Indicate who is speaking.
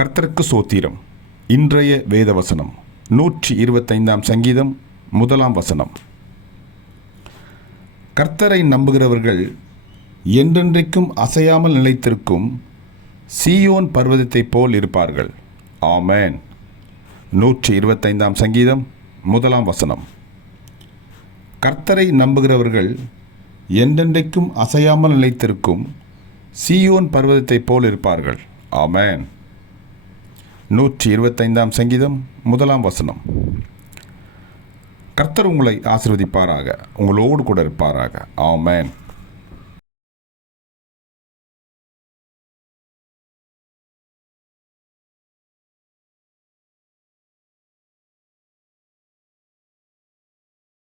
Speaker 1: கர்த்தருக்கு சோத்திரம். இன்றைய வேத வசனம் நூற்றி இருபத்தைந்தாம் சங்கீதம் முதலாம் வசனம். கர்த்தரை நம்புகிறவர்கள் என்றென்றைக்கும் அசையாமல் நிலைத்திருக்கும் சீயோன் பர்வதத்தைப் போல் இருப்பார்கள். ஆமேன். நூற்றி இருபத்தைந்தாம் சங்கீதம் முதலாம் வசனம். கர்த்தரை நம்புகிறவர்கள் என்றென்றைக்கும் அசையாமல் நிலைத்திருக்கும் சீயோன் பர்வதத்தைப் போல் இருப்பார்கள். ஆமேன். நூற்றி இருபத்தைந்தாம் சங்கீதம் முதலாம் வசனம். கர்த்தர் உங்களை ஆசிர்வதிப்பாராக உங்களோடு கூட இருப்பாராக. ஆமேன்.